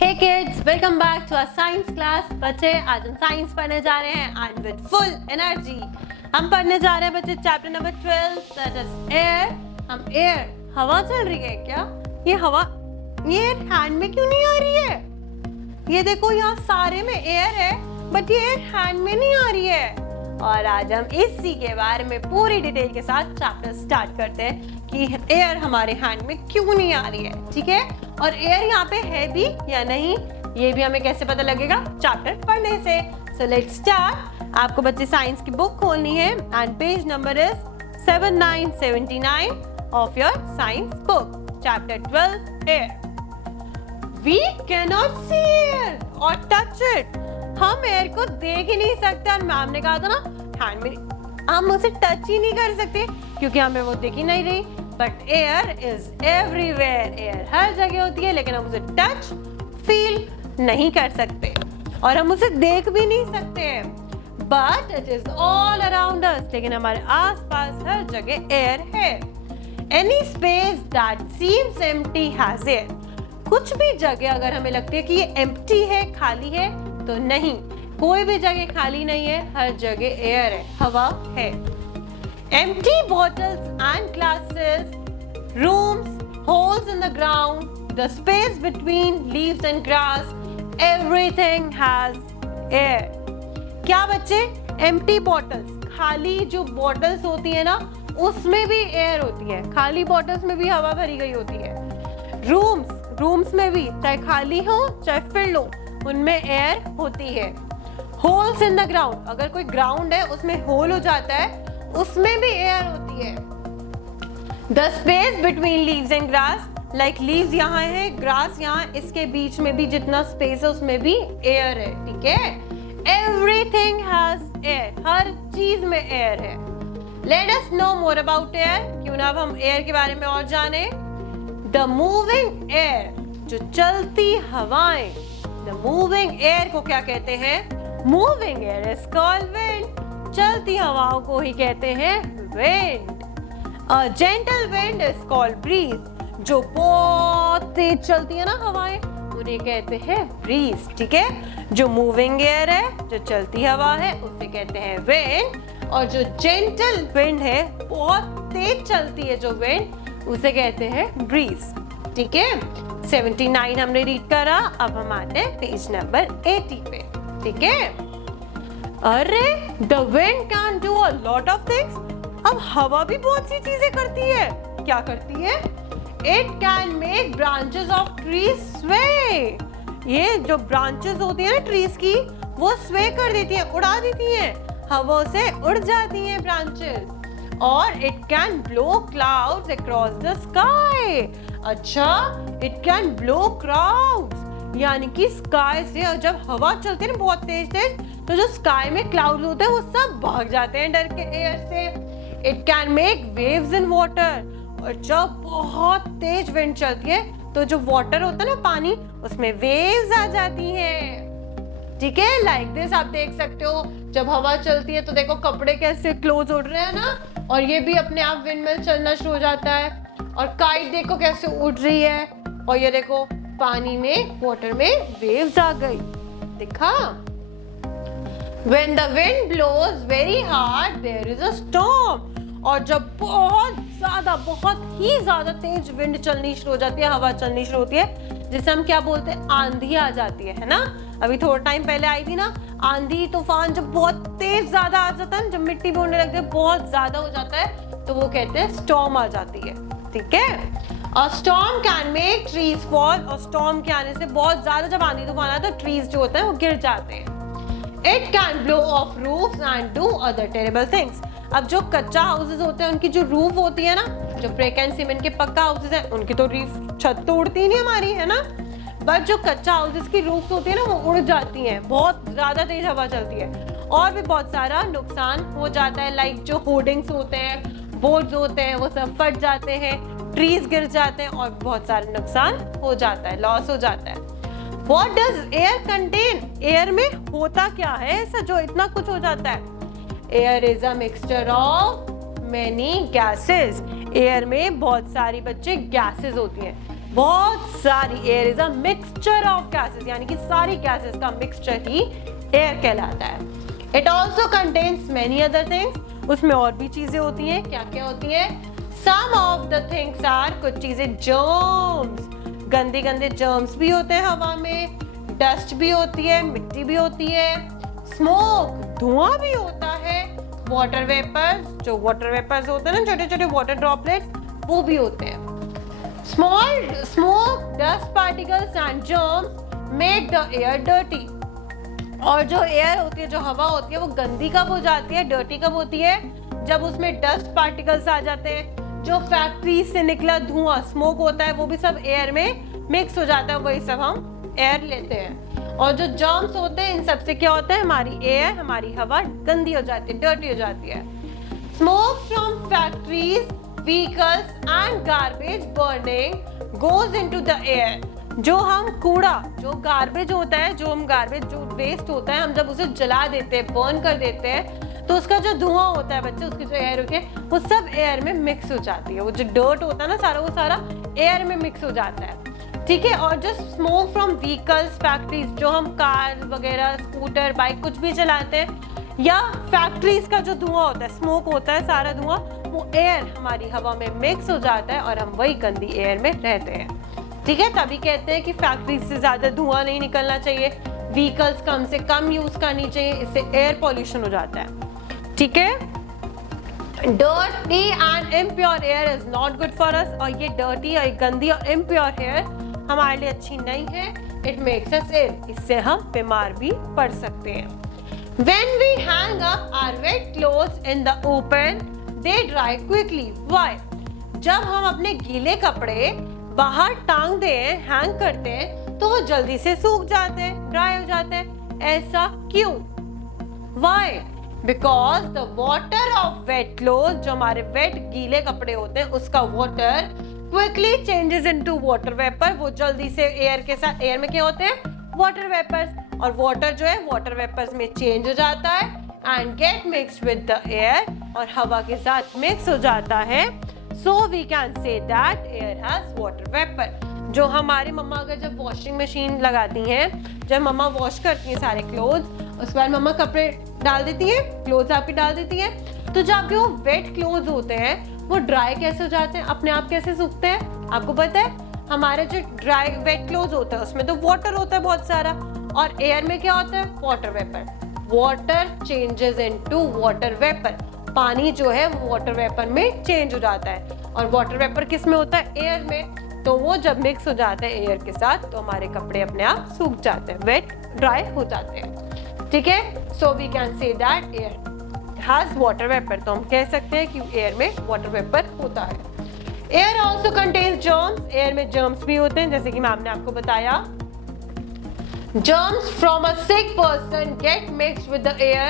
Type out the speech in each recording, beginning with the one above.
Hey kids, welcome back to our science class। बच्चे आज हम साइंस पढ़ने जा रहे हैं and with full energy। हम पढ़ने जा रहे हैं बच्चे chapter number 12 that is air। हम एयर हवा चल रही है क्या? ये हवा ये हैंड में क्यों नहीं आ रही है? ये देखो यहाँ सारे में एयर है बट ये एयर हैंड में नहीं आ रही है। और आज हम इसी के बारे में पूरी डिटेल के साथ चैप्टर स्टार्ट करते हैं कि एयर हमारे हैंड में क्यों नहीं आ रही है, ठीक है? और एयर यहाँ पे है भी या नहीं ये भी हमें कैसे पता लगेगा? चैप्टर पढ़ने से। So let's start. आपको बच्चे साइंस की बुक खोलनी है and page number is 7979 of your science book, chapter 12 air. We cannot see air और टच इट। हम एयर को देख ही नहीं सकते और मैम ने कहा था ना हैंड में हम उसे टच ही नहीं कर सकते क्योंकि हमें वो दिख ही नहीं रही। But air is everywhere. Air हर जगह होती है लेकिन हम उसे टच फील नहीं कर सकते और हम उसे देख भी नहीं सकते। But it is all around us. लेकिन हमारे आसपास हर जगह एयर है। Any space that seems empty has air. कुछ भी जगह अगर हमें लगती है कि ये एम्प्टी है, खाली है, तो नहीं, कोई भी जगह खाली नहीं है, हर जगह एयर है, हवा है। Empty bottles and glasses, rooms, holes in the ground, the space between leaves and grass, everything has air. क्या बच्चे? Empty bottles, खाली जो bottles होती है ना उसमें भी air होती है। खाली bottles में भी हवा भरी गई होती है। Rooms में भी चाहे खाली हो चाहे filled हो उनमें air होती है। Holes in the ground, अगर कोई ground है उसमें hole हो जाता है उसमें भी एयर होती है। The space between leaves and grass, like leaves यहाँ है, grass यहाँ, इसके बीच में भी जितना स्पेस है उसमें भी एयर है, ठीक है? Everything has air, हर चीज में एयर है। Let us know more about air, क्यों ना अब हम एयर के बारे में और जाने। The moving air, जो चलती हवाएं, the moving air को क्या कहते हैं? Moving air is called wind, चलती हवाओं को ही कहते हैं wind. A gentle wind is called breeze, जो बहुत तेज चलती है ना हवाएं उन्हें कहते हैं breeze, ठीक है? जो moving air है, जो चलती हवा है उसे कहते हैं wind, और जो gentle wind है, बहुत तेज चलती है जो wind उसे कहते हैं breeze, ठीक है? 79 हमने रीड करा। अब हम आते हैं पेज नंबर 80 पे, ठीक है? अरे the wind can do a lot of things। अब हवा भी बहुत सी चीजें करती है। क्या करती है? It can make branches of trees sway। ये जो branches होती है ना trees की वो sway कर देती है, उड़ा देती है, हवा से उड़ जाती हैं branches। और it can blow clouds across the sky। अच्छा, it can blow clouds यानी कि स्काई से जब हवा चलती है ना बहुत तेज तेज तो जो स्काई में क्लाउड्स होते हैं वो सब भाग जाते हैं डर के एयर से। It can make waves in water. और जब बहुत तेज विंड चलती है तो जो वाटर होता है ना पानी उसमें वेव्स आ जाती हैं, ठीक है? लाइक दिस आप देख सकते हो जब हवा चलती है तो देखो कपड़े कैसे क्लोज उड़ रहे हैं ना, और ये भी अपने आप विंड में चलना शुरू हो जाता है। और काइट देखो कैसे उड़ रही है, और ये देखो पानी में वाटर में वेव्स आ गई, दिखा? When the wind blows very hard, there is a storm। और जब बहुत ही ज्यादा तेज विंड चलनी शुरू हो जाती है, हवा चलनी शुरू होती है, जिसे हम क्या बोलते हैं? आंधी आ जाती है ना? अभी थोड़ा टाइम पहले आई थी ना आंधी तूफान, जब बहुत तेज ज्यादा आ जाता है, जब मिट्टी भी उड़ने लगती है, बहुत ज्यादा हो जाता है तो वो कहते हैं स्टॉर्म आ जाती है, ठीक है? और storm can make trees fall. और स्टॉर्म के आने से बहुत ज्यादा जब आंधी तूफान आता है तो ट्रीज जो होते हैं वो गिर जाते हैं। It can blow off roofs and do other terrible things। अब जो कच्चा हाउसेस होते हैं उनकी जो रूफ होती है ना, जो ब्रिक एंड सीमेंट के पक्का हाउसेस हैं उनकी तो छत तो उड़ती नहीं हमारी, है ना? बट जो कच्चा हाउसेस की रूफ होती है ना वो उड़ जाती हैं, बहुत ज्यादा तेज हवा चलती है और भी बहुत सारा नुकसान हो जाता है। लाइक जो होर्डिंग्स होते हैं, बोर्ड्स होते हैं, वो सब फट जाते हैं, ट्रीज गिर जाते हैं और बहुत सारा नुकसान हो जाता है, लॉस हो जाता है। What does air contain? Air में होता क्या है ऐसा जो इतना कुछ हो जाता है? Air is a mixture of many gases। Air में बहुत सारी बच्चे गैसेस होती हैं, बहुत सारी, air is a mixture of gases, यानी कि सारी गैसेस का मिक्सचर ही एयर कहलाता है। It also contains many other things, उसमें और भी चीजें होती हैं। क्या क्या होती हैं? सम ऑफ द थिंग्स आर, कुछ चीजें जर्म्स, गंदे गंदे जर्म्स भी होते हैं हवा में, डस्ट भी होती है, मिट्टी भी होती है, स्मोक, धुआं भी होता है, वाटर वेपर्स, जो वाटर वेपर्स होते हैं ना, छोटे छोटे वाटर ड्रॉपलेट्स, वो भी होते हैं। Small smoke, dust particles and germs make the air dirty. और जो एयर होती है, जो हवा होती है, वो गंदी कब हो जाती है, डर्टी कब होती है? जब उसमें डस्ट पार्टिकल्स आ जाते हैं, जो फैक्ट्रीज से निकला धुआं, स्मोक होता है, वो भी सब एयर में मिक्स हो जाता है, वही सब हम एयर लेते हैं। और जो जर्म्स होते हैं, इन सब से क्या होता है, हमारी एयर, हमारी हवा गंदी हो जाती है, डर्टी हो जाती है। Smoke from factories, vehicles and garbage burning goes into the air. जो हम कूड़ा, जो गार्बेज होता है, जो हम गार्बेज, जो वेस्ट होता है, हम जब उसे जला देते हैं, बर्न कर देते हैं, तो उसका जो धुआं होता है बच्चे, उसकी जो एयर होती है, वो सब एयर में मिक्स हो जाती है। वो जो डर्ट होता है ना सारा, वो सारा एयर में मिक्स हो जाता है, ठीक है। और जो स्मोक फ्रॉम व्हीकल्स, फैक्ट्रीज, जो हम कार वगैरह, स्कूटर, बाइक कुछ भी चलाते हैं, या फैक्ट्रीज का जो धुआं होता है, स्मोक होता है, सारा धुआं, वो एयर हमारी हवा में मिक्स हो जाता है और हम वही गंदी एयर में रहते हैं, ठीक है। तभी कहते हैं कि फैक्ट्री से ज्यादा धुआं नहीं निकलना चाहिए, व्हीकल्स कम से कम यूज करनी चाहिए, इससे एयर पॉल्यूशन हो जाता है, ठीक है। Dirty and impure air is not good for us. और ये डर्टी और गंदी और इम्प्योर एयर हमारे लिए अच्छी नहीं है। इट मेक्स अस इल, इससे हम बीमार भी पड़ सकते हैं। When we hang up our wet clothes in the open, they dry quickly. Why? जब हम अपने गीले कपड़े बाहर टांग दें, हैंग करते हैं, तो वो जल्दी से सूख जाते हैं, ड्राई हो जाते हैं। ऐसा क्यों? Why? Because the water of wet clothes, जो हमारे वेट गीले कपड़े होते हैं, उसका water quickly changes into water vapor। वो जल्दी से एयर के साथ, एयर में क्या होते हैं, वाटर वेपर्स, और वाटर जो है वाटर वेपर्स में चेंज हो जाता है and get mixed with the air, और हवा के साथ मिक्स हो जाता है। So we can say that air has water vapour. जो हमारी मम्मा अगर जब वॉशिंग मशीन लगाती हैं, जब मम्मा वॉश करती हैं सारे क्लोथ्स, उसके बाद मम्मा कपड़े डाल देती हैं, क्लोथ्स आपके डाल देती हैं, तो जब आपके वो वेट क्लोथ्स होते हैं, वो ड्राई कैसे हो जाते हैं, अपने आप कैसे सूखते हैं? आपको पता है, हमारे जो ड्राई वेट क्लोथ्स होता है, उसमें तो वाटर होता है बहुत सारा, और एयर में क्या होता है, water vapour. Water changes into water vapour. पानी जो है वो वाटर वेपर में चेंज हो जाता है, और वाटर वेपर किस में होता है, एयर में। तो वो जब मिक्स हो जाता है एयर के साथ, तो हमारे कपड़े अपने आप सूख जाते हैं, वेट ड्राई हो जाते हैं, ठीक है। So we can say that air has water vapour. तो हम कह सकते हैं कि एयर में वाटर वेपर होता है। Air also contains germs. Air में जर्म्स भी होते हैं, जैसे कि मैम ने आपको बताया। Germs from a sick person get mixed with the air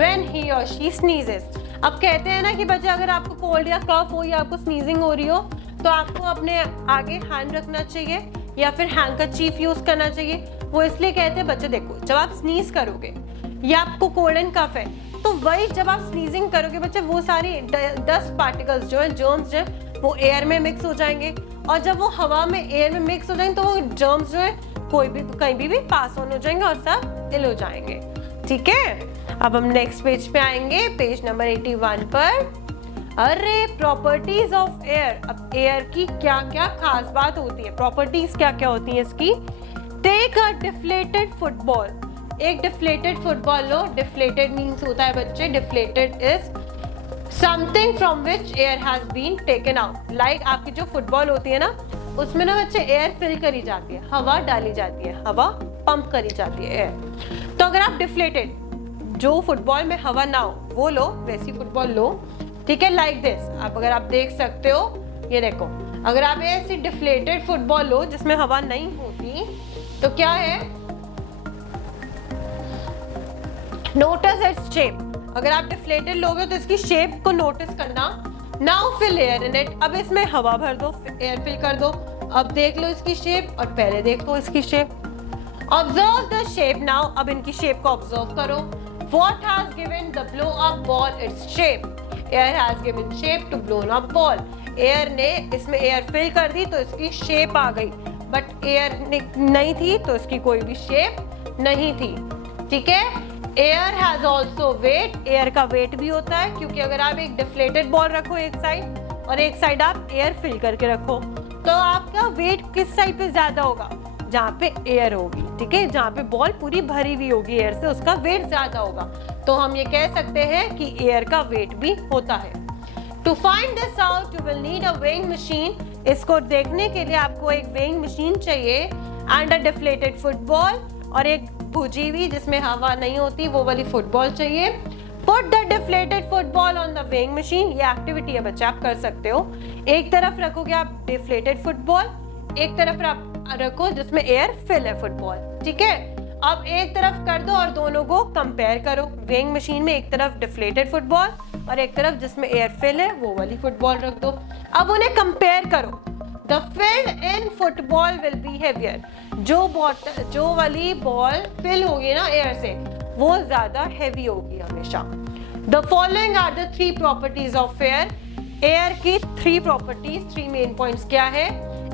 when he or she sneezes. अब कहते हैं ना कि बच्चे, अगर आपको कोल्ड या कफ हो या आपको स्नीजिंग हो रही हो, तो आपको अपने आगे हैंड रखना चाहिए या फिर हैंकरचीफ यूज करना चाहिए। वो इसलिए कहते हैं बच्चे, देखो जब आप स्नीज करोगे या आपको कोल्ड एंड कफ है, तो वही जब आप स्नीजिंग करोगे बच्चे, वो सारी डस्ट पार्टिकल्स जो है, जर्म्स जो है, वो एयर में मिक्स हो जाएंगे, और जब वो हवा में एयर में मिक्स हो जाएंगे, तो वो जर्म्स जो है कोई भी कहीं भी पास ऑन हो जाएंगे और सब इल हो जाएंगे, ठीक है। अब हम नेक्स्ट पेज पे आएंगे, पेज नंबर 81 पर। अरे प्रॉपर्टीज ऑफ एयर। अब एयर की क्या क्या खास बात होती है, प्रॉपर्टीज क्या क्या होती है इसकी। Take a deflated football. एक डिफ्लेटेड फुटबॉल लो। डिफ्लेटेड मीन्स होता है बच्चे, deflated is something from which air has been taken out. Like आपकी जो फुटबॉल होती है ना, उसमें ना बच्चे एयर फिल करी जाती है, हवा डाली जाती है, हवा पंप करी जाती है एयर। तो अगर आप डिफ्लेटेड, जो फुटबॉल में हवा ना हो, वो लो, वैसी फुटबॉल लो, ठीक है, लाइक दिस। आप अगर आप देख सकते हो, ये देखो, अगर आप ऐसी डिफ्लेटेड फुटबॉल लो जिसमें हवा नहीं होती, तो क्या है, नोटिस इट्स शेप। अगर आप डिफ्लेटेड लोगे तो इसकी शेप को नोटिस करना। Now fill air in it. अब इसमें हवा भर दो, एयर फिल कर दो। अब देख लो इसकी शेप, और पहले देखो इसकी shape. Observe the shape now. अब इनकी शेप को ऑब्जर्व करो। What has given the blow up ball its shape? Air has given shape to blown up ball. Air ने इसमें एयर फिल कर दी तो इसकी शेप आ गई, बट एयर नहीं थी तो इसकी कोई भी शेप नहीं थी। ठीक है, air has also weight, air का वेट भी होता है, क्योंकि अगर आप एक डिफ्लेटेड बॉल रखो एक साइड और एक साइड आप एयर फिल करके रखो तो आपका वेट किस साइड पे ज्यादा होगा, जहाँ पे एयर होगी। ठीक है, जहाँ पे बॉल पूरी भरी हुई होगी एयर से उसका वेट ज्यादा होगा, तो हम ये कह सकते हैं कि एयर का वेट भी होता है। To find this out you will need a weighing machine, इसको देखने के लिए आपको एक वेइंग मशीन चाहिए एंड अ डिफ्लेटेड फुटबॉल, और एक भुजी हुई जिसमें हवा नहीं होती वो वाली फुटबॉल चाहिए। Put the deflated football on the weighing machine, ये एक्टिविटी है बच्चे, आप कर सकते हो। एक तरफ रखोगे आप डिफ्लेटेड फुटबॉल, एक तरफ आप रखो जिसमें एयर फिल है फुटबॉल। ठीक है, अब एक तरफ कर दो और दोनों को कंपेयर करो। वेइंग मशीन में एक तरफ डिफ्लेटेड फुटबॉल और एक तरफ जिसमें एयर फिल है वो वाली फुटबॉल रख दो। अब उन्हें कंपेयर करो। The filled in football will be heavier, जो वाली बॉल फिल होगी ना एयर से वो ज्यादा हेवी होगी हमेशा। The following are the 3 properties of air, air की 3 प्रॉपर्टीज, 3 मेन पॉइंट्स क्या है।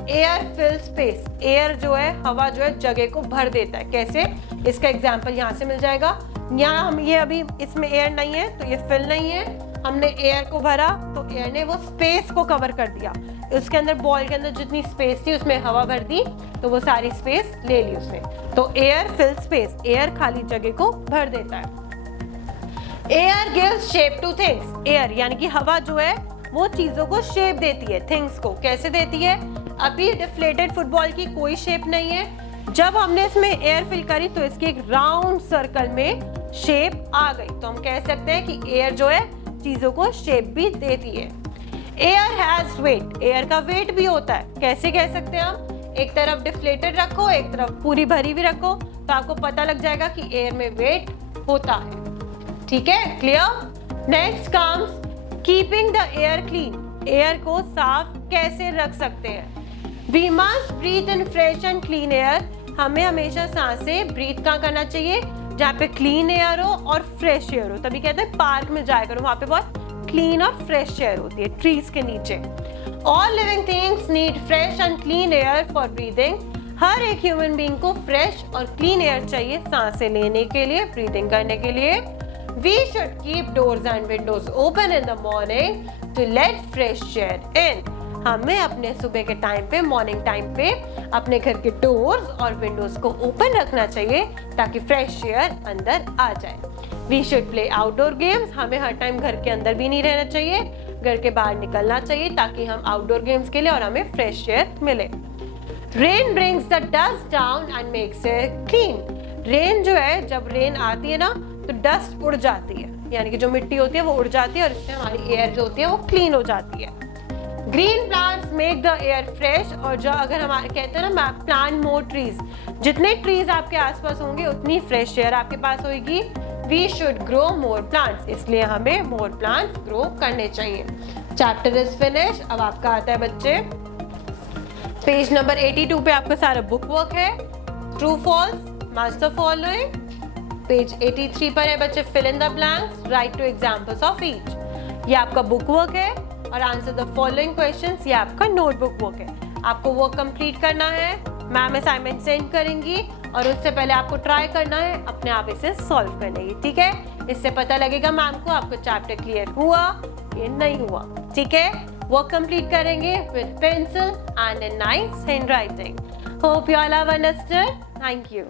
एयर फिल स्पेस, एयर जो है हवा जो है जगह को भर देता है। कैसे, इसका एग्जांपल यहाँ से मिल जाएगा। यहाँ हम ये अभी इसमें एयर नहीं है तो ये फिल नहीं है, हमने एयर को भरा तो एयर ने वो स्पेस को कवर कर दिया, उसके अंदर बॉल के अंदर जितनी स्पेस थी उसमें हवा भर दी तो वो सारी स्पेस ले ली उसने। तो एयर फिल स्पेस, एयर खाली जगह को भर देता है। Air gives shape two things, air यानी कि हवा जो है वो चीजों को शेप देती है, थिंग्स को। कैसे देती है, अभी डिफ्लेटेड फुटबॉल की कोई शेप नहीं है, जब हमने इसमें एयर फिल करी तो इसकी एक राउंड सर्कल में शेप आ गई, तो हम कह सकते हैं कि एयर जो है चीजों को शेप भी देती है। एयर हैज वेट, एयर का वेट भी होता है। कैसे कह सकते हैं हम, एक तरफ डिफ्लेटेड रखो एक तरफ पूरी भरी हुई रखो तो आपको पता लग जाएगा कि एयर में वेट होता है। ठीक है, clear. Next comes keeping the air clean, air को साफ कैसे रख सकते हैं। We must breathe in fresh and clean air, हमें हमेशा सांसें ब्रीथ कहाँ करना चाहिए, जहाँ पे क्लीन एयर हो और फ्रेश एयर हो। तभी कहते हैं पार्क में जाया करो, वहां पे बहुत क्लीन और फ्रेश एयर होती है ट्रीज के नीचे। All living things need fresh and clean air for breathing, हर एक ह्यूमन बीइंग को फ्रेश और क्लीन एयर चाहिए सांसें लेने के लिए, ब्रीदिंग करने के लिए। We should keep doors and windows open in the morning to let fresh air in, हमें अपने सुबह के टाइम पे, मॉर्निंग टाइम पे अपने घर के डोर्स और विंडोज को ओपन रखना चाहिए ताकि फ्रेश एयर अंदर आ जाए। We should play outdoor games, हमें हर टाइम घर के अंदर भी नहीं रहना चाहिए, घर के बाहर निकलना चाहिए ताकि हम आउटडोर गेम्स के लिए और हमें फ्रेश एयर मिले। Rain brings the dust down and makes it clean, rain जो है जब रेन आती है ना तो डस्ट उड़ जाती है, यानी कि जो मिट्टी होती है वो उड़ जाती है और इससे हमारी एयर जो होती है वो क्लीन हो जाती है। Green plants make the air fresh, और जो अगर हमारे कहते हैं ना प्लांट मोर ट्रीज, जितने ट्रीज आपके आसपास होंगे उतनी फ्रेश एयर आपके पास होगी। We should grow more plants, इसलिए हमें मोर प्लांट्स ग्रो करने चाहिए। Chapter is finish. अब आपका आता है बच्चे पेज नंबर 82 पे आपका सारा बुक वर्क है। True false, match the following. Page 83 पर है बच्चे fill in the blanks, write two examples of each. ये आपका बुक वर्क है और आंसर द फॉलोइंग क्वेश्चंस, ये आपका नोटबुक वर्क है। आपको वर्क कंप्लीट करना है, मैम असाइनमेंट सेंड करेंगी और उससे पहले आपको ट्राई करना है अपने आप इसे सॉल्व करने की। ठीक है, इससे पता लगेगा मैम को आपको चैप्टर क्लियर हुआ या नहीं हुआ। ठीक है, वर्क कंप्लीट करेंगे with pencil and a nice handwriting. Hope you all have understood. Thank you.